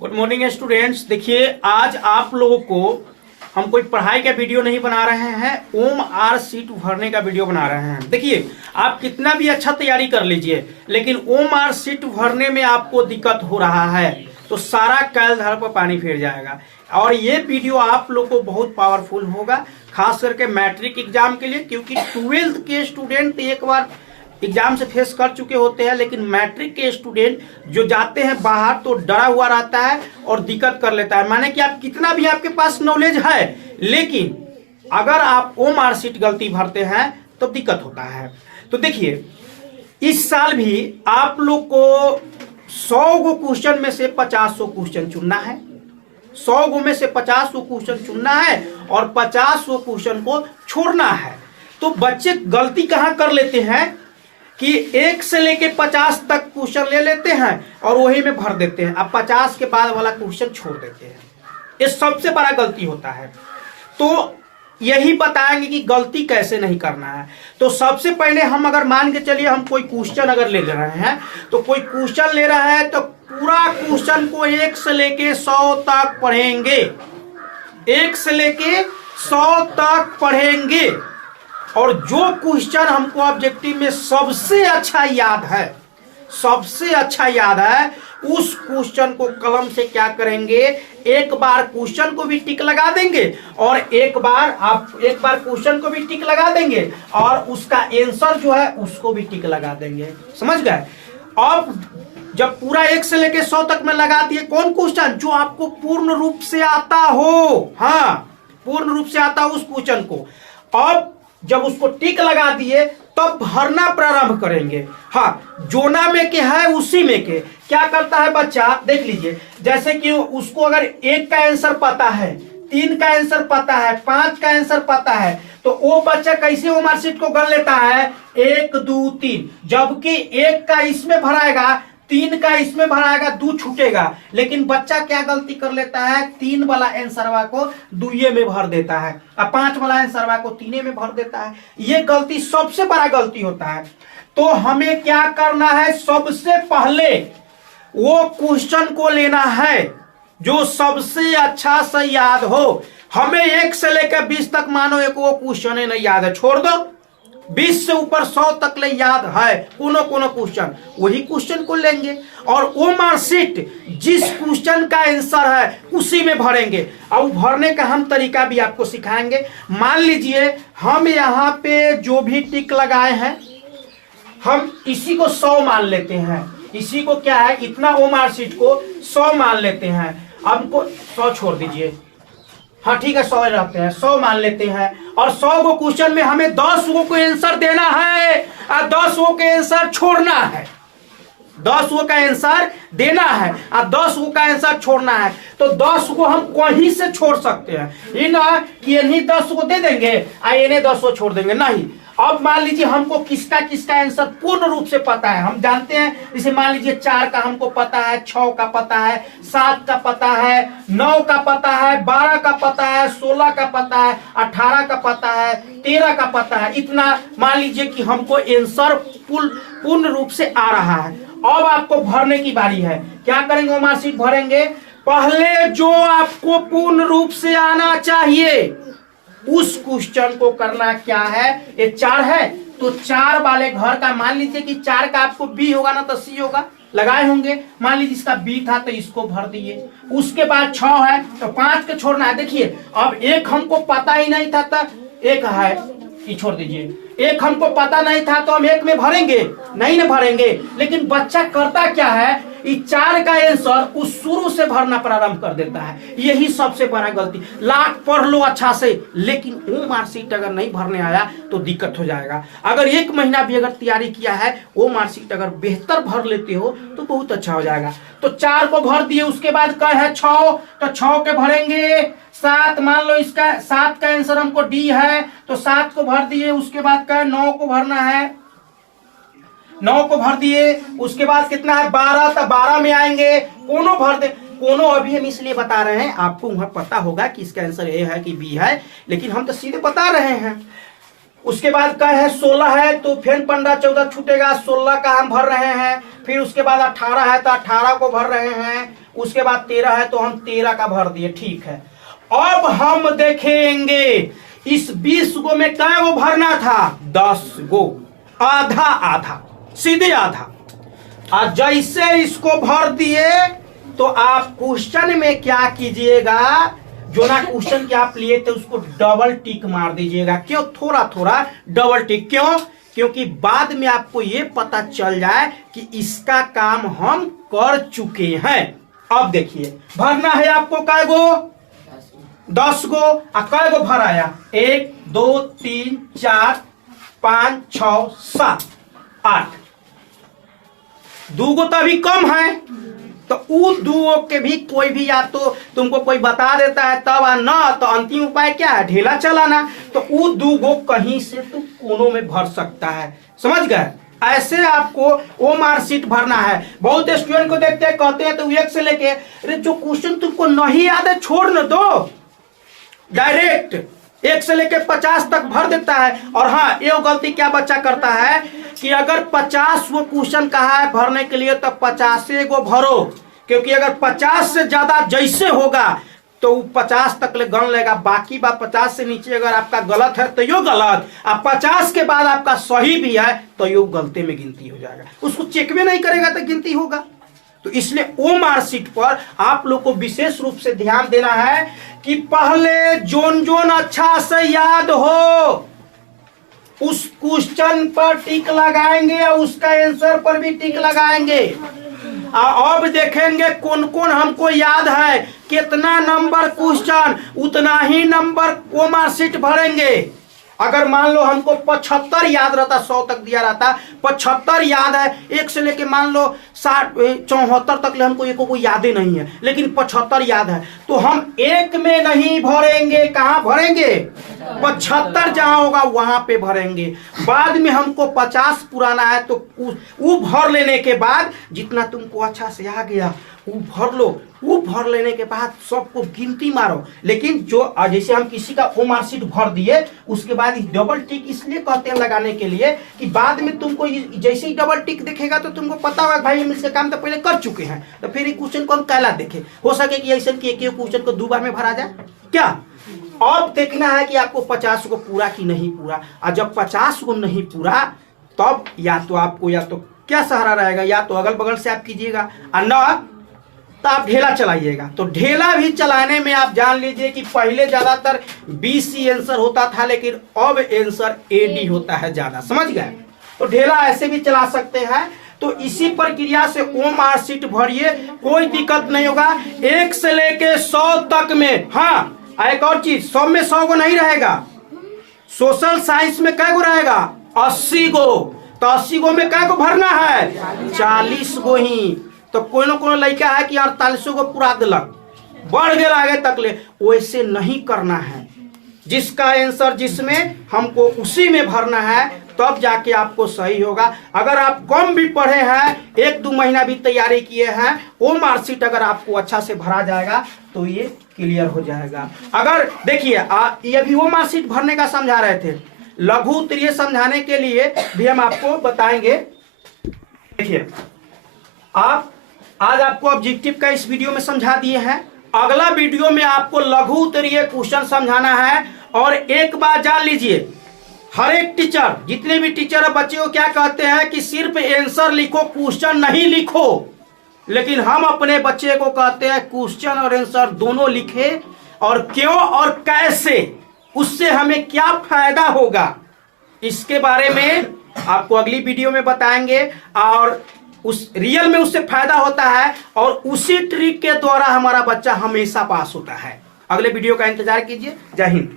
Good morning students. देखिए, आज आप लोगों को हम कोई पढ़ाई का वीडियो नहीं बना रहे हैं, ओमआर सीट भरने का वीडियो बना रहे हैं। देखिए, आप कितना भी अच्छा तैयारी कर लीजिए, लेकिन ओमआर सीट भरने में आपको दिक्कत हो रहा है तो सारा कैल धर पर पानी फिर जाएगा। और ये वीडियो आप लोग को बहुत पावरफुल होगा, खास करके मैट्रिक एग्जाम के लिए, क्योंकि 12th के स्टूडेंट एक बार एग्जाम से फेस कर चुके होते हैं, लेकिन मैट्रिक के स्टूडेंट जो जाते हैं बाहर तो डरा हुआ रहता है और दिक्कत कर लेता है। माने कि आप कितना भी आपके पास नॉलेज है, लेकिन अगर आप ओमआर सीट गलती भरते हैं तो दिक्कत होता है। तो देखिए, इस साल भी आप लोग को 100 गो क्वेश्चन में से 50 क्वेश्चन चुनना है। 100 गो में से 50 क्वेश्चन चुनना है और 50 क्वेश्चन को छोड़ना है। तो बच्चे गलती कहां कर लेते हैं कि 1 से लेके 50 तक क्वेश्चन ले लेते हैं और वही में भर देते हैं, अब 50 के बाद वाला क्वेश्चन छोड़ देते हैं। ये सबसे बड़ा गलती होता है। तो यही बताएंगे कि गलती कैसे नहीं करना है। तो सबसे पहले हम अगर मान के चलिए हम कोई क्वेश्चन अगर ले रहे हैं, तो कोई क्वेश्चन ले रहा है तो पूरा क्वेश्चन को 1 से लेके 100 तक पढ़ेंगे। 1 से लेके 100 तक पढ़ेंगे और जो क्वेश्चन हमको ऑब्जेक्टिव में सबसे अच्छा याद है, उस क्वेश्चन को कलम से क्या करेंगे, एक बार क्वेश्चन को भी टिक लगा देंगे और एक बार क्वेश्चन को भी टिक लगा देंगे और उसका आंसर जो है उसको भी टिक लगा देंगे। समझ गए? अब जब पूरा 1 से लेके 100 तक में लगा दिए, कौन क्वेश्चन जो आपको पूर्ण रूप से आता हो, हाँ पूर्ण रूप से आता हो उस क्वेश्चन को। अब जब उसको टिक लगा दिए तब भरना प्रारंभ करेंगे। हाँ, जोना में के है उसी में के क्या करता है बच्चा, देख लीजिए। जैसे कि उसको अगर 1 का आंसर पता है, 3 का आंसर पता है, 5 का आंसर पता है, तो वो बच्चा कैसे ओमआर सीट को गण लेता है 1 2 3, जबकि 1 का इसमें भराएगा, 3 का इसमें भराएगा, 2 छूटेगा। लेकिन बच्चा क्या गलती कर लेता है, 3 वाला आंसरवा को 2 में भर देता है और 5 वाला आंसरवा को 3 में भर देता है। ये गलती सबसे बड़ा गलती होता है। तो हमें क्या करना है, सबसे पहले वो क्वेश्चन को लेना है जो सबसे अच्छा से याद हो। हमें 1 से लेकर 20 तक मानो एक वो क्वेश्चन है नहीं याद है, छोड़ दो। 20 से ऊपर 100 तक ले याद है कोनो क्वेश्चन, वही क्वेश्चन को लेंगे और ओमआर सीट जिस क्वेश्चन का आंसर है उसी में भरेंगे। अब भरने का हम तरीका भी आपको सिखाएंगे। मान लीजिए हम यहाँ पे जो भी टिक लगाए हैं, हम इसी को 100 मान लेते हैं। इसी को क्या है, इतना ओमआर सीट को 100 मान लेते हैं। हमको 100 छोड़ दीजिए, हाँ ठीक है 100 रहते हैं, 100 मान लेते हैं और 100 गो क्वेश्चन में हमें 10 गो को आंसर देना है और 10 गो के आंसर छोड़ना है। 10 गो का आंसर देना है और 10 गो का आंसर छोड़ना है। तो 10 गो हम कहीं से छोड़ सकते हैं, ये ना कि इन्हीं 10 गो दे देंगे और इन्हें 10 गो छोड़ देंगे, नहीं। अब मान लीजिए हमको किसका आंसर पूर्ण रूप से पता है, हम जानते हैं। जैसे मान लीजिए 4 का हमको पता है, 6 का पता है, 7 का पता है, 9 का पता है, 12 का पता है, 16 का पता है, 18 का पता है, 13 का पता है। इतना मान लीजिए कि हमको आंसर पूर्ण रूप से आ रहा है। अब आपको भरने की बारी है। क्या करेंगे, ओमआर सीट भरेंगे। पहले जो आपको पूर्ण रूप से आना चाहिए उस क्वेश्चन को करना क्या है। ये 4 है तो 4 वाले घर का, मान लीजिए कि 4 का आपको बी होगा ना तो सी होगा, लगाए होंगे। मान लीजिए इसका बी था तो इसको भर दिए। उसके बाद 6 है तो 5 के छोड़ना है। देखिए, अब 1 हमको पता ही नहीं था तो 1 है, ये छोड़ दीजिए। 1 हमको पता नहीं था तो हम 1 में भरेंगे नहीं ना भरेंगे। लेकिन बच्चा करता क्या है, इस 4 का आंसर उस शुरू से भरना प्रारंभ कर देता है। यही सबसे बड़ा गलती। लाख पढ़ लो अच्छा से, लेकिन ओमआर सीट अगर नहीं भरने आया तो दिक्कत हो जाएगा। अगर 1 महीना भी अगर तैयारी किया है, ओमआर सीट अगर बेहतर भर लेते हो तो बहुत अच्छा हो जाएगा। तो 4 को भर दिए, उसके बाद क्या है 6, तो 6 के भरेंगे। 7 मान लो, इसका 7 का आंसर हमको डी है तो 7 को भर दिए। उसके बाद क्या 9 को भरना है, 9 को भर दिए। उसके बाद कितना है 12, तो 12 में आएंगे, कोनो भर दे। कोनो अभी हम इसलिए बता रहे हैं, आपको वहां पता होगा कि इसका आंसर ए है कि बी है, लेकिन हम तो सीधे बता रहे हैं। उसके बाद क्या है 16 है तो फिर 15 14 छूटेगा, 16 का हम भर रहे हैं। फिर उसके बाद 18 है तो 18 को भर रहे हैं। उसके बाद 13 है तो हम 13 का भर दिए, ठीक है। अब हम देखेंगे इस 20 गो में क्या वो भरना था, 10 गो, आधा आधा, सीधे आधा। और जैसे इसको भर दिए तो आप क्वेश्चन में क्या कीजिएगा, जो ना क्वेश्चन के आप लिए थे उसको डबल टिक मार दीजिएगा। क्यों, थोड़ा थोड़ा डबल टिक, क्यों, क्योंकि बाद में आपको ये पता चल जाए कि इसका काम हम कर चुके हैं। अब देखिए भरना है आपको कै गो, 10 गो। कै गो भर आया, 1 2 3 4 5 6 7 8, 2 गो तो अभी कम है, तो उ 2 के भी कोई भी या तो तुमको कोई बता देता है तब, ना तो अंतिम उपाय क्या है, ढेला चलाना। तो उ 2 गो कहीं से तुम कोनों में भर सकता है, समझ गए। ऐसे आपको वो मार्कशीट भरना है। बहुत स्टूडेंट को देखते हैं, कहते हैं तो 1 से लेके, अरे जो क्वेश्चन तुमको नहीं याद है छोड़ न दो, डायरेक्ट 1 से लेके 50 तक भर देता है। और हाँ, ये गलती क्या बच्चा करता है कि अगर 50 वो क्वेश्चन कहा है भरने के लिए तो 50 गो भरो, क्योंकि अगर 50 से ज्यादा जैसे होगा तो 50 तक ले गण लेगा, बाकी बात 50 से नीचे अगर आपका गलत है तो यो गलत, अब 50 के बाद आपका सही भी है तो यो गलती में गिनती हो जाएगा, उसको चेक भी नहीं करेगा तो गिनती होगा। तो इसलिए ओ मार्कशीट पर आप लोग को विशेष रूप से ध्यान देना है कि पहले जोन जोन अच्छा से याद हो उस क्वेश्चन पर टिक लगाएंगे और उसका आंसर पर भी टिक लगाएंगे। अब देखेंगे कौन कौन हमको याद है, कितना नंबर क्वेश्चन उतना ही नंबर वो मार्कशीट भरेंगे। अगर मान लो हमको 75 याद रहता, 100 तक दिया रहता, 75 याद है, 1 से लेके मान लो 60 74 तक ले हमको एको कोई याद ही नहीं है, लेकिन 75 याद है, तो हम 1 में नहीं भरेंगे, कहाँ भरेंगे, 75 जहां होगा वहां पे भरेंगे। बाद में हमको 50 पुराना है तो वो भर लेने के बाद जितना तुमको अच्छा से आ गया वो भर लो, वो भर लेने के बाद सबको गिनती मारो। लेकिन जो जैसे हम किसी का वो मार्कशीट भर दिए उसके बाद डबल टिक इसलिए कहते हैं लगाने के लिए कि बाद में तुमको जैसे ही डबल टिक दिखेगा तो तुमको पता होगा भाई हम इसका काम तो पहले कर चुके हैं, तो फिर ये क्वेश्चन को हम कैला देखे। हो सके कि ऐसा कि एक क्वेश्चन को 2 बार में भरा जाए क्या। अब देखना है कि आपको 50 को पूरा कि नहीं पूरा, और जब 50 को नहीं पूरा तब या तो आपको या तो क्या सहारा रहेगा, या तो अगल बगल से आप कीजिएगा और न तो आप ढेला चलाइएगा। तो ढेला भी चलाने में आप जान लीजिए कि पहले ज्यादातर BC आंसर होता था, लेकिन अब आंसर AD होता है ज्यादा, समझ गए। तो ढेला ऐसे भी चला सकते हैं। तो इसी प्रक्रिया से वो मार्कशीट भरिए, कोई दिक्कत नहीं होगा। 1 से लेके 100 तक में, हाँ एक और चीज, 100 में 100 गो नहीं रहेगा, सोशल साइंस में कै गो रहेगा, 80 गो। तो 80 गो में कै गो भरना है, 40 गो ही। तो कोनो लड़का है कि 48 गो पूरा दिलक, बढ़ गया आगे तक ले, वैसे नहीं करना है। जिसका आंसर जिसमें हमको उसी में भरना है, तब जाके आपको सही होगा। अगर आप कम भी पढ़े हैं, 1-2 महीना भी तैयारी किए हैं, वो मार्कशीट अगर आपको अच्छा से भरा जाएगा तो ये क्लियर हो जाएगा। अगर देखिए ये भी वो मार्कशीट भरने का समझा रहे थे, लघु उत्तरीय समझाने के लिए भी हम आपको बताएंगे। देखिए आज आपको ऑब्जेक्टिव का इस वीडियो में समझा दिए हैं, अगला वीडियो में आपको लघु उत्तरीय क्वेश्चन समझाना है। और एक बात जान लीजिए, हर एक टीचर, जितने भी टीचर और बच्चे को क्या कहते हैं कि सिर्फ आंसर लिखो, क्वेश्चन नहीं लिखो। लेकिन हम अपने बच्चे को कहते हैं क्वेश्चन और आंसर दोनों लिखे, और क्यों और कैसे, उससे हमें क्या फायदा होगा, इसके बारे में आपको अगली वीडियो में बताएंगे। और उस रियल में उससे फायदा होता है और उसी ट्रिक के द्वारा हमारा बच्चा हमेशा पास होता है। अगले वीडियो का इंतजार कीजिए। जय हिंद।